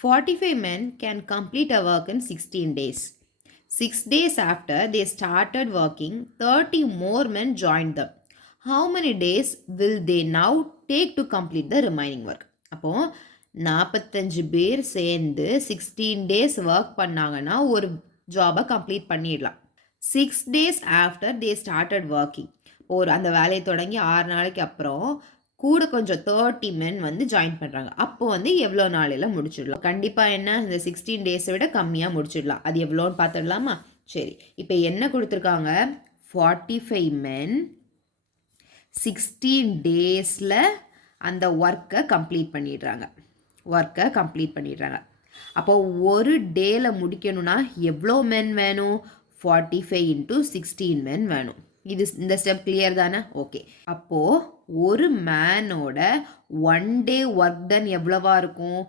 45 men can complete a work in 16 days. 6 days after they started working, 30 more men joined them. How many days will they now take to complete the remaining work? அப்போ 45 பேர் சேர்ந்து 16 days work பண்ணாங்கன்னா ஒரு ஜாபை complete பண்ணிடலாம். 6 days after they started working, அந்த வேலையை தொடங்கி 6 நாளைக்கு அப்புறம் கூட கொஞ்சம் 30 மென் வந்து ஜாயின் பண்ணுறாங்க. அப்போ வந்து எவ்வளோ நாளையில் முடிச்சிடலாம்? கண்டிப்பாக என்ன, இந்த 16 டேஸை விட கம்மியாக முடிச்சிடலாம். அது எவ்வளோன்னு பார்த்துடலாமா? சரி, இப்போ என்ன கொடுத்துருக்காங்க? 45 மென் 16 டேஸில் அந்த ஒர்க்கை கம்ப்ளீட் பண்ணிடுறாங்க. அப்போது ஒரு டேயில் முடிக்கணும்னா எவ்வளோ மென் வேணும்? 45 into 16 மென் வேணும். இந்த ஸ்டெப் கிளியர் தானே? ஓகே. அப்போது ஒரு மேனோட 1 day ஒர்க் டன் எவ்வளவா இருக்கும்?